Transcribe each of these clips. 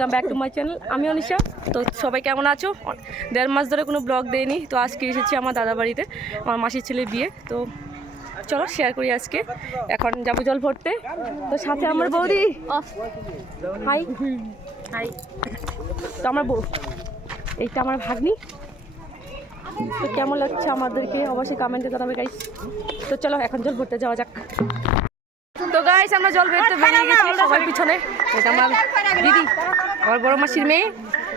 Welcome back to my channel. আমি অনিশা। তো সবাই কেমন আছো? 1.5 মাস ধরে কোনো ব্লগ দেয়নি, তো আজকে এসেছি আমার দাদা বাড়িতে, আমার মাসির ছেলের বিয়ে। তো চলো শেয়ার করি আজকে। এখন যাবো জল ভরতে, তো সাথে আমার বৌদি। High high. তো আমার বউ, এইটা আমার ভাগ্নি। তো কেমন লাগছে আমাদেরকে অবশ্যই কমেন্টে জানাবে গাইস। তো চলো এখন জল ভরতে যাওয়া যাক। তো গাইস আমরা জল ভরতে বেরিয়ে গেছি সবাই পিছনে। এটা আমার দিদি, আমার বড় মাসির মেয়ে।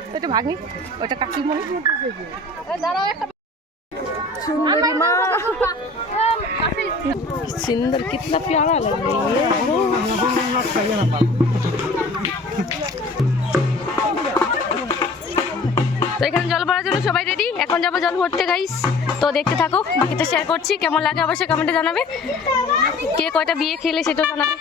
তো এটা ভাগ্নি, ওটা কাকিমণি। सुंदरी माँ सुंदर, कितना प्यारा लग रही है। তো এখানে জল ভরার জন্য সবাই রেডি, এখন যাবো জল ভরতে গাইস। তো দেখতে থাকো, বাকিটা শেয়ার করছি। কেমন লাগে অবশ্যই কমেন্টে জানাবে, কে কয়টা বিয়ে খেলে সেটাও জানাবে।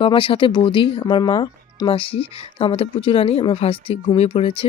তো আমার সাথে বৌদি, আমার মা, মাসি, তো আমাদের প্রচুর রানী, আমার ফার্স্ট থেকে ঘুমিয়ে পড়েছে।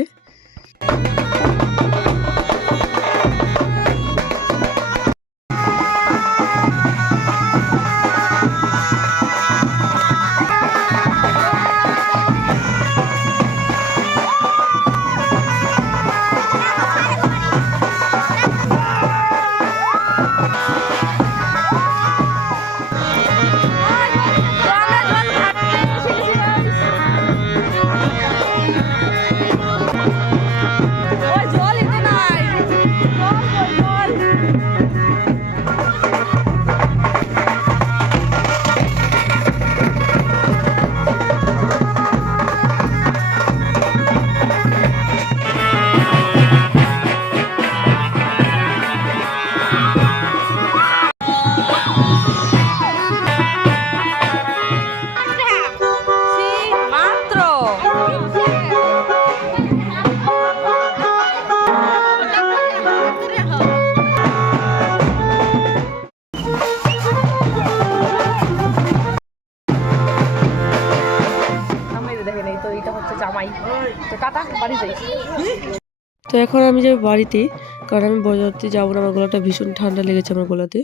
তো এখন আমি যাবো বাড়িতে, কারণ আমি বরযাত্রী যাবো না, আমার গলাটা ভীষণ ঠান্ডা লেগেছে আমার গলাতে।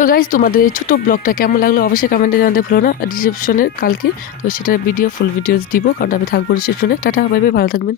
তো গাইজ তোমাদের এই ছোটো ব্লগটা কেমন লাগলো অবশ্যই কমেন্টে জানাতে ভুলো না। রিসেপশনের কালকে তো সেটার ভিডিও ফুল ভিডিওস দিব, কারণ আমি থাকবো রিসেপশনে। টাটা, বাই বাই, ভালো থাকবেন।